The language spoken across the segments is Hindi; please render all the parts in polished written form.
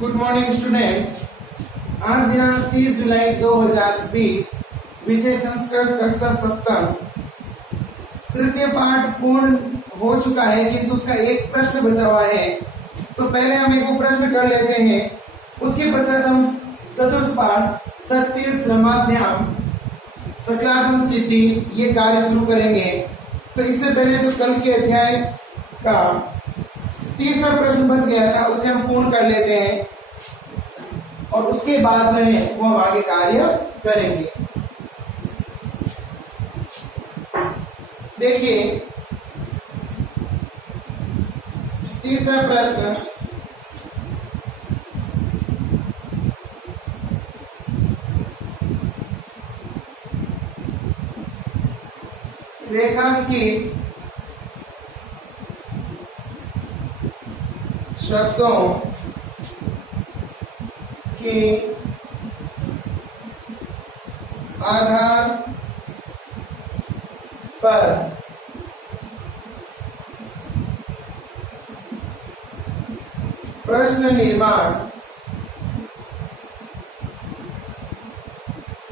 Good morning students. आज दिनांक 30 जुलाई 2020, विषय संस्कृत कक्षा सप्तम, तृतीय पाठ पूर्ण हो चुका है किंतु उसका एक प्रश्न बचा हुआ है। तो पहले हम एक प्रश्न कर लेते हैं, उसके पश्चात हम चतुर्थ पाठ सत्य श्रमाभ्याम सकलार्थम सिद्धि ये कार्य शुरू करेंगे। तो इससे पहले जो कल के अध्याय का तीसरा प्रश्न बच गया था उसे हम पूर्ण कर लेते हैं और उसके बाद जो है वो हम आगे कार्य करेंगे। देखिए तीसरा प्रश्न, रेखांकित शब्दों के आधार पर प्रश्न निर्माण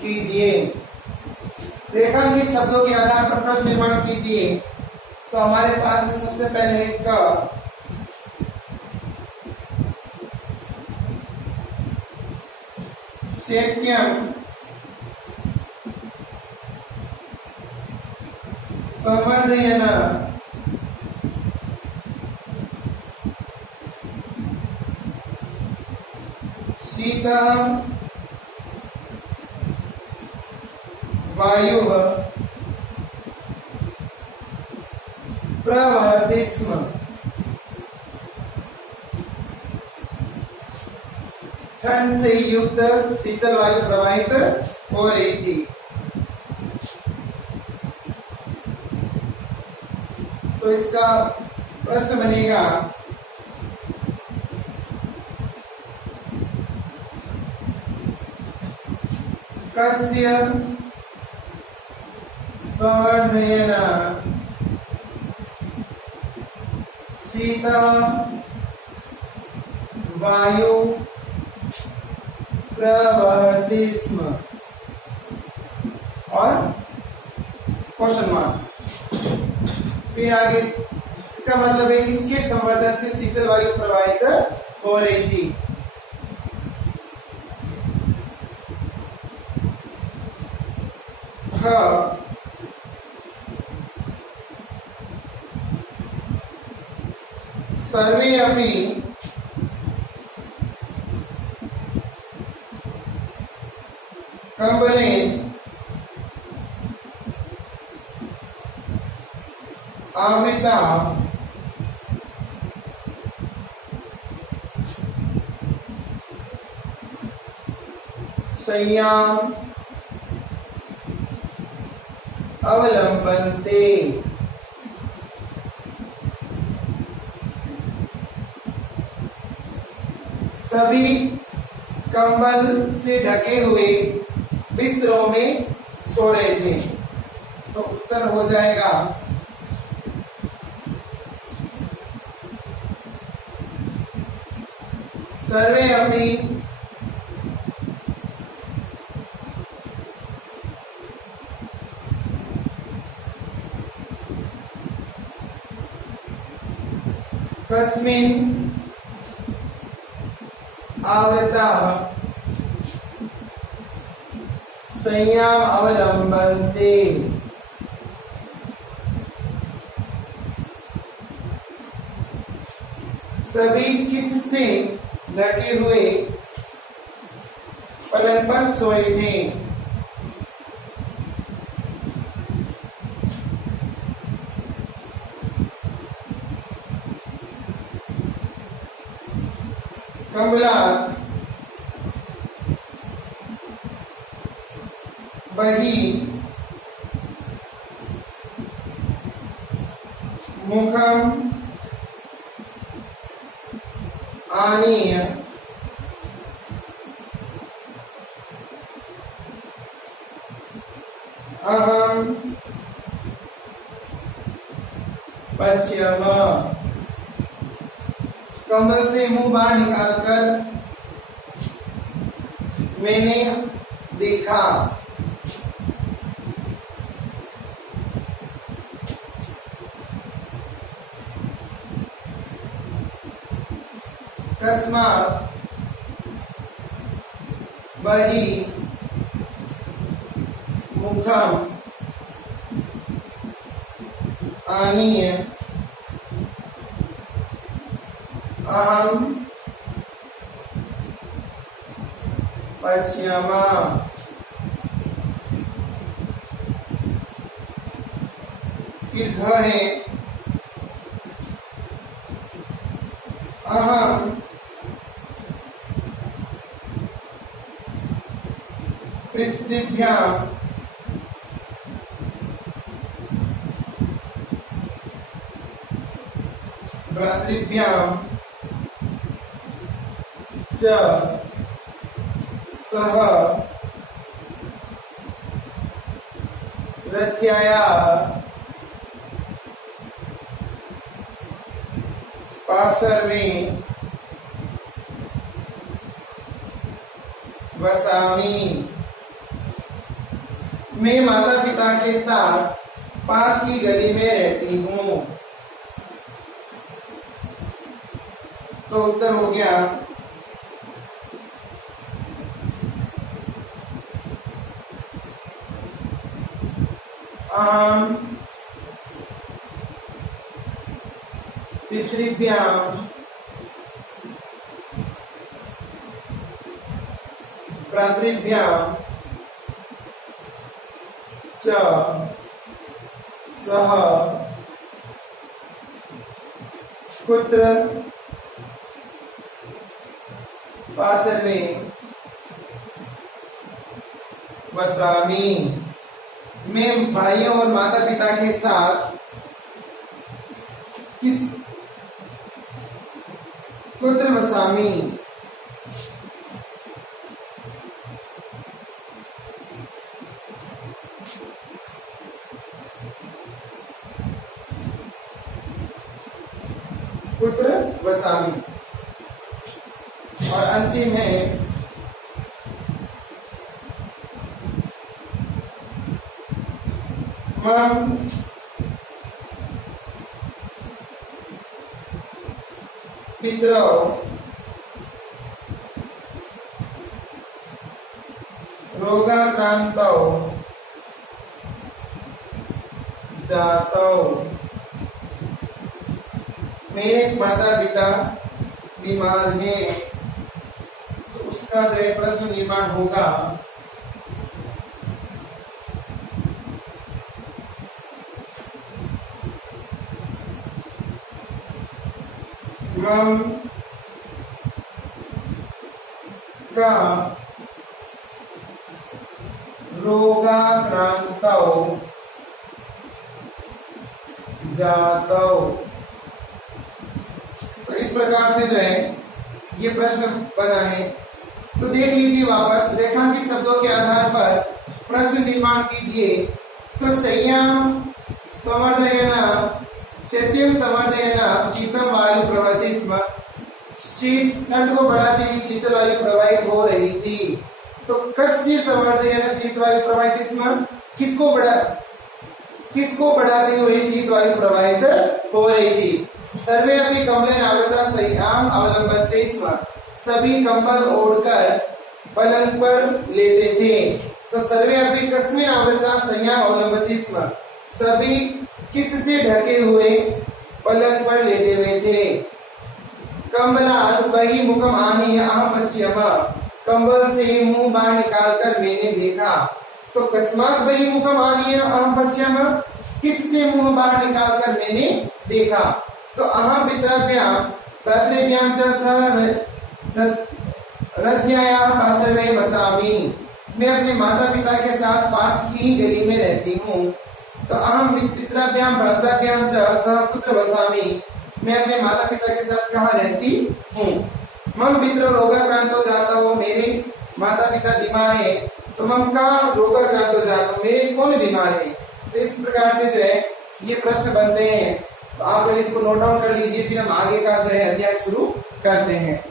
कीजिए। रेखांकित शब्दों के आधार पर प्रश्न निर्माण कीजिए। तो हमारे पास में सबसे पहले है क, शैत्यम, संवर्धयन, शीतः, वायुः, प्रवहति स्म। ठंड से युक्त शीतल वायु प्रवाहित हो रही थी। तो इसका प्रश्न बनेगा, कस्य संवर्धयन शीतः वायु प्रवहति स्म और क्वेश्चन मार्क। फिर आगे इसका मतलब है किसके संवर्धन से शीतल वायु प्रवाहित हो रही थी। ख, सर्वे अपि कंबलेन आवृता शय्याम अवलंबन्ते। सभी कंबल से ढके हुए बिस्तरों में सो रहे थे। तो उत्तर हो जाएगा सर्वे अपि कस्मिन् आवृताः शय्याम् अवलंबन्ते। सभी किससे ढके हुए पलंग पर सोए थे। कमलात् बहिः मुखम् आनीय अहम पश्यम। कमल से मुंह बाहर निकालकर मैंने देखा। अकस्मात बही मुखम आनीय अहम पश्यामा। फिर घ है अहम पृथ्व्याम भ्रातृभ्याम च सह रथ्याया पार्श्वे वसामि। मैं माता पिता के साथ पास की गली में रहती हूँ। तो उत्तर हो गया अहम पृथ्वीभ्याम भ्रातृभ्याम च सह पुत्र पार्श्वे वसामि। मैं भाइयों और माता पिता के साथ किस पुत्र वसामि। पुत्र वसामि। और अंतिम है मम पितरौ रोगाक्रांतौ जातौ। मेरे माता पिता बीमार हैं, तो उसका जो है प्रश्न निर्माण होगा मम का रोगाक्रांतौ जातौ। तो इस प्रकार से जो है ये प्रश्न बना है। तो देख लीजिए वापस रेखांकित शब्दों के आधार पर प्रश्न निर्माण कीजिए। तो संयम संवर्धयन शैत्यम संवर्धयन शीतम वायु प्रवहति स्म। शीत ठंड को बढ़ाती हुई शीतल वायु प्रवाहित हो रही थी। तो कस्य संवर्धयन शीत वायु प्रवाहित स्म। किसको बढ़ाते हुए शीत वायु प्रवाहित हो रही थी। सर्वे अपनी कम्बलेन आवृता संयाम अवलंबते स्म। सभी कंबल ओढ़कर पलंग पर लेटे थे। तो सर्वे अपनी कस्मिन आवृता संयाम अवलंबते स्म। सभी किससे ढके हुए पलंग पर लेटे हुए थे। कंबलात् बहिः मुखम् आनीय अहं पश्यम। कंबल से मुंह बाहर निकालकर मैंने देखा। तो कस्मात् बहिः मुखम् आनीय अहं पश्यम, किससे मुंह बाहर निकालकर मैंने देखा। तो अहम पितृभ्याम भ्रातृभ्याम च सह रथ्यायाः पार्श्वे वसामि। मैं अपने माता पिता के साथ पास की ही गली में रहती हूँ। तो अहम पितृभ्याम भ्रातृभ्याम च सह पुत्र वसामि। मैं अपने माता पिता के साथ कहाँ रहती हूँ। मम पितरौ रोगाक्रांतो जातौ। मेरे माता पिता बीमार है। तो मम का रोगाक्रांतो जातौ, मेरे कौन बीमार है। तो इस प्रकार से जो है ये प्रश्न बनते हैं। तो आप पहले इसको नोट डाउन कर लीजिए, फिर हम आगे का जो है अध्याय शुरू करते हैं।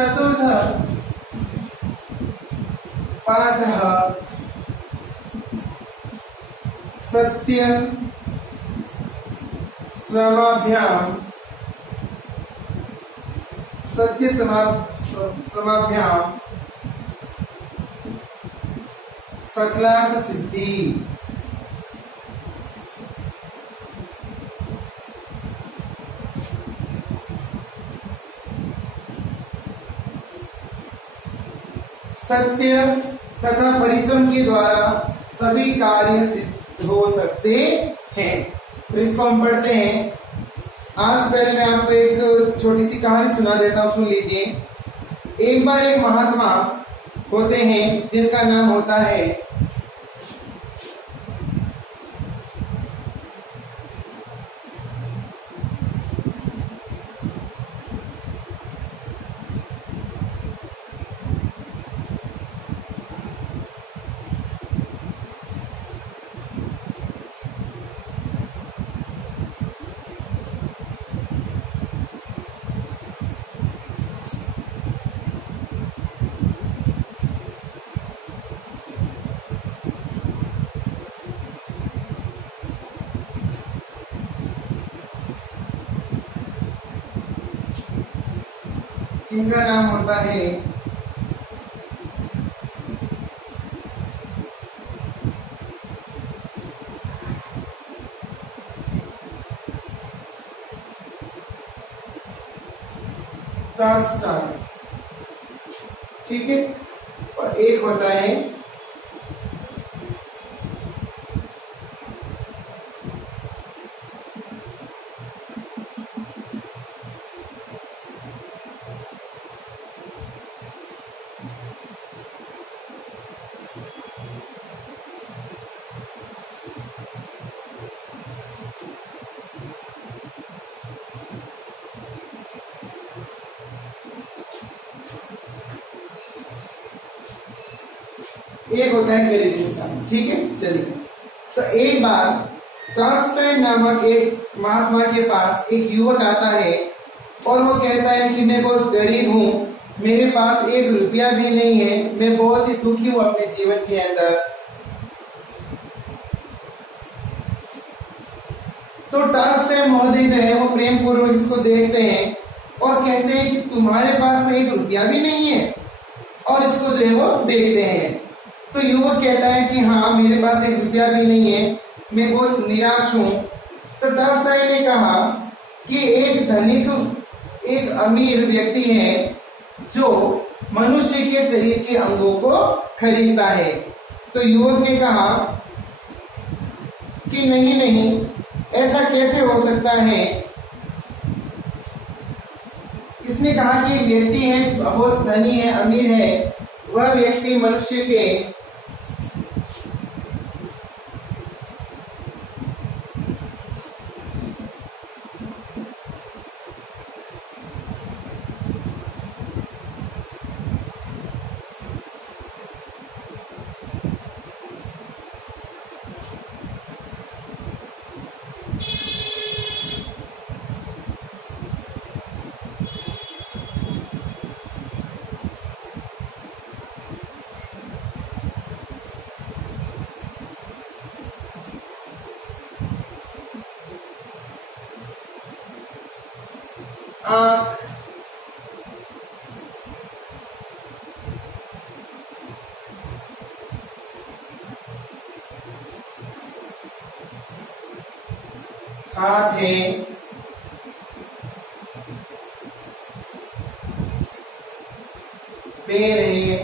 चतुर्थ पाठः सत्य समाभ्याम सकलार्थ सिद्धि। सत्य तथा परिश्रम के द्वारा सभी कार्य सिद्ध हो सकते हैं। तो इसको हम पढ़ते हैं। आज पहले मैं आपको एक छोटी सी कहानी सुना देता हूं, सुन लीजिए। एक बार एक महात्मा होते हैं जिनका नाम होता है इनका नाम होता है टॉल्स्टॉय, ठीक है। और एक होता है गरीब इंसान, ठीक है। चलिए, तो एक बार टॉल्स्टॉय नामक एक महात्मा के पास एक युवक आता है और वो कहता है कि मैं बहुत गरीब हूँ, मेरे पास 1 रुपया भी नहीं है, मैं बहुत ही दुखी हूँ अपने जीवन के अंदर। तो टॉल्स्टॉय महोदय जो है वो प्रेम पूर्वक इसको देखते हैं और कहते हैं कि तुम्हारे पास में 1 रुपया भी नहीं है, और इसको जो है वो देखते हैं। तो युवक कहता है कि हाँ, मेरे पास 1 रुपया भी नहीं है, मैं बहुत निराश हूं। तो टॉल्स्टॉय ने कहा कि एक धनिक, एक अमीर व्यक्ति है जो मनुष्य के शरीर के अंगों को खरीदता है। तो युवक ने कहा कि नहीं नहीं, ऐसा कैसे हो सकता है। इसने कहा कि एक व्यक्ति है जो बहुत धनी है, अमीर है, वह व्यक्ति मनुष्य के आंख, हाथ है, पैर है,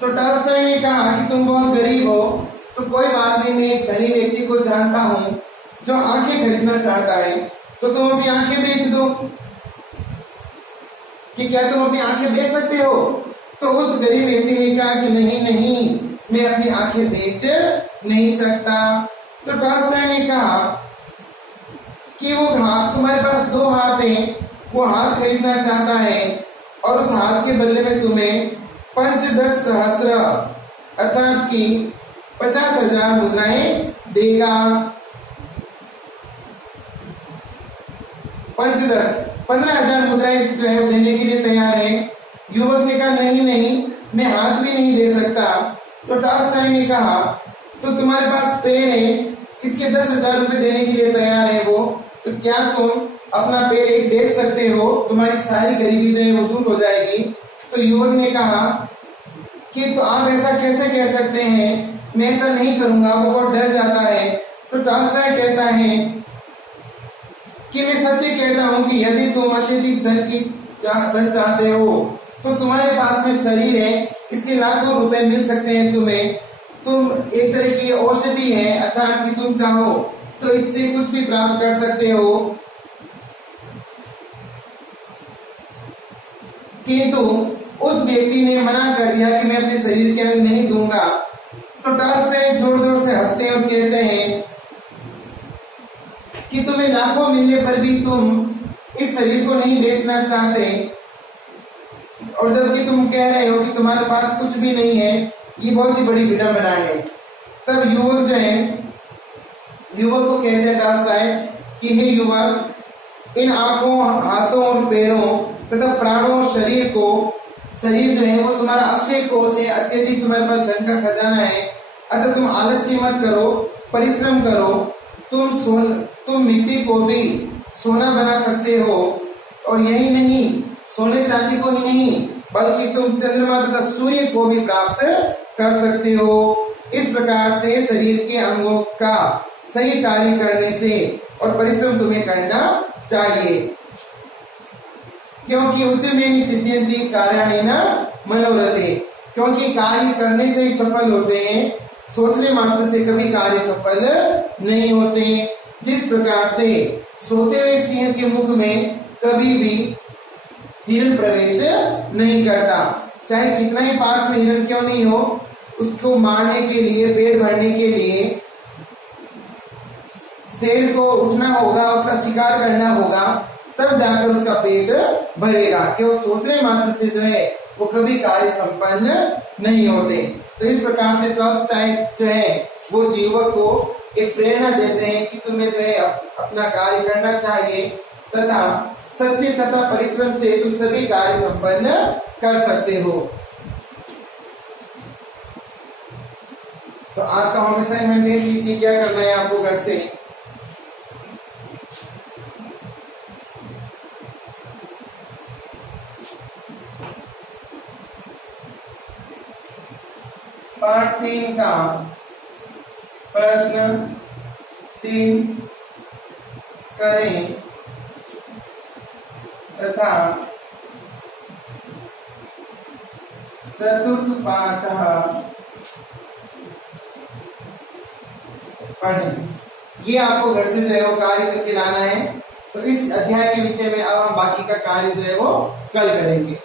तो टॉल्स्टॉय ने कहा कि तुम बहुत गरीब हो, तो कोई बात नहीं, मैं एक धनी व्यक्ति को जानता हूं जो आंखें खरीदना चाहता है, तो तुम अपनी आंखें बेच दो। कि क्या तुम अपनी आंखें बेच सकते हो? तो उस गरीब व्यक्ति ने कहा कि नहीं नहीं, मैं अपनी आंखें बेच नहीं सकता। तो टॉल्स्टॉय ने कहा कि वो हाथ, तुम्हारे पास 2 हाथ हैं, वो हाथ खरीदना चाहता है और उस हाथ के बदले में तुम्हें 5-10 सहस्त्र अर्थात कि 50,000 मुद्राएं देगा। पंचदश 15,000 मुद्राएं जो है देने के लिए तैयार है। युवक ने कहा नहीं नहीं, मैं हाथ भी नहीं दे सकता। तो टॉल्स्टॉय ने कहा तो तुम्हारे पास पेन है, इसके 10,000 रुपए देने के लिए तैयार है वो, तो क्या तुम अपना पैर एक बेच सकते हो, तुम्हारी सारी गरीबी जो है वो दूर हो जाएगी। तो युवक ने कहा कि तो आप ऐसा कैसे कह सकते हैं, मैं ऐसा नहीं करूंगा, वो बहुत डर जाता है। तो टॉल्स्टॉय कहता है कि मैं सत्य कहता हूं कि यदि तुम अत्यधिक धन चाहते हो तो तुम्हारे पास में शरीर है, इसके लाखों रुपए मिल सकते हैं तुम्हें। तुम एक तरह की औषधि है, अर्थात कि तुम चाहो तो इससे कुछ भी प्राप्त कर सकते हो, किंतु उस व्यक्ति ने मना कर दिया कि मैं अपने शरीर के अंग नहीं दूंगा। तो टॉल्स्टॉय जोर जोर से हंसते हैं और कहते हैं कि तुम्हें लाखों मिलने पर भी तुम इस शरीर को नहीं बेचना चाहते, और जबकि तुम कह रहे हो कि तुम्हारे पास कुछ भी नहीं है, ये बहुत ही बड़ी विडंबना है। तब युवक जो है, युवक को कहते हैं टॉल्स्टॉय कि हे युवक, इन आंखों, हाथों और पैरों तथा प्राणों और शरीर जो है वो तुम्हारा अक्षय कोष है, अत्यधिक तुम्हारे पास धन का खजाना है। अतः तुम आलस्य मत करो, परिश्रम करो। तुम मिट्टी को भी सोना बना सकते हो, और यही नहीं, सोने चांदी को ही नहीं बल्कि तुम चंद्रमा तथा सूर्य को भी प्राप्त कर सकते हो। इस प्रकार से शरीर के अंगों का सही कार्य करने से और परिश्रम तुम्हें करना चाहिए, क्योंकि उद्यमेन सिद्ध्यन्ति कार्याणि न मनोरथे, क्योंकि कार्य करने से ही सफल होते हैं, सोचने मात्र से कभी कार्य सफल नहीं होते। जिस प्रकार से सोते हुए सिंह के मुख में कभी भी हिरण प्रवेश नहीं करता, चाहे कितना ही पास में हिरण क्यों नहीं हो, उसको मारने के लिए, पेट भरने के लिए शेर को उठना होगा, उसका शिकार करना होगा, तब जाकर उसका पेट भरेगा। केवल सोचने मात्र से जो है वो कभी कार्य संपन्न नहीं होते। तो इस प्रकार से टॉल्स्टॉय जो है वो उस युवक को एक प्रेरणा देते हैं कि तुम्हें जो है अपना कार्य करना चाहिए, तथा सत्य तथा परिश्रम से तुम सभी कार्य संपन्न कर सकते हो। तो आज का होम असाइनमेंट देख लीजिए, क्या करना है आपको घर से। पार्ट 3 का प्रश्न 3 करें तथा चतुर्थ पाठ पढ़ें। ये आपको घर से जो है वो कार्य करके लाना है। तो इस अध्याय के विषय में अब हम बाकी का कार्य जो है वो कल करेंगे।